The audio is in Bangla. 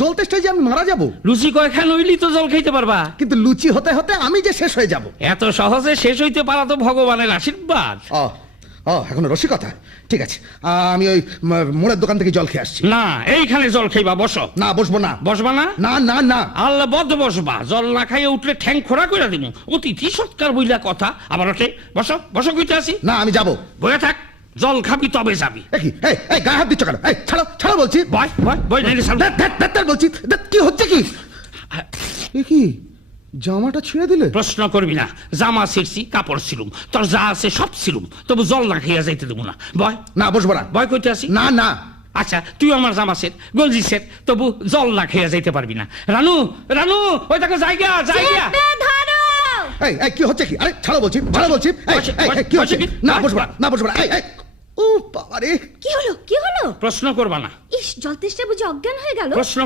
জল তেষ্টায় যে আমি মারা যাব। লুচি কয়খান হইলি তো জল খাইতে পারবা। কিন্তু লুচি হতে হতে আমি যে শেষ হয়ে যাব। এত সহজে শেষ হইতে পারা তো ভগবানের আশীর্বাদ। এখন রসিকতা। ঠিক আছে, আমি ওই মোড়ের দোকান থেকে জল খেয়ে আসছি। না, এইখানে জল খাইবা, বসো। না, বসবো না। বসবা না? না না না। আল্লাহ বদ্ধ বসবা, জল না খাইয়ে উঠলে ঠ্যাং খোড়া করে দিব। অতিথি সৎকার বইলা কথা। আবার ওঠে, বসো বসো কইতে আসি। না, আমি যাবো। বয়ে থাক, জল খাবি তবে যাবি। গায়ে হাত দিচ্ছ কেন? ছাড়ো ছাড়ো বলছি। বয় বয় বয় নাইলে ছাড়। বলছি কি হচ্ছে কি? কি জামাটা ছিঁড়ে দিলে? প্রশ্ন করবি না। জামা ছিঁড়ছি, কাপড় ছিলুম, তোর যা আছে সব ছিলুম, তবু জল না খাইয়া যাইতে দেবো না। বয়। না, বসবো না। বয় কইতে আসি। না না। আচ্ছা, তুই আমার জামা সেট, গঞ্জি সেট, তবু জল না খেয়ে যাইতে পারবি না। রানু রানু, ওই দেখো জায়গা জায়গা। কি হচ্ছে কি? আরে ছাড়ো বলছি, ছাড়ো বলছি। কি হচ্ছে? না, বসবো না, না বসবো না। ও বাবা রে, কি হলো কি হলো? প্রশ্ন করবা না। ইস, জল তেষ্টা বুঝি অজ্ঞান হয়ে গেল। প্রশ্ন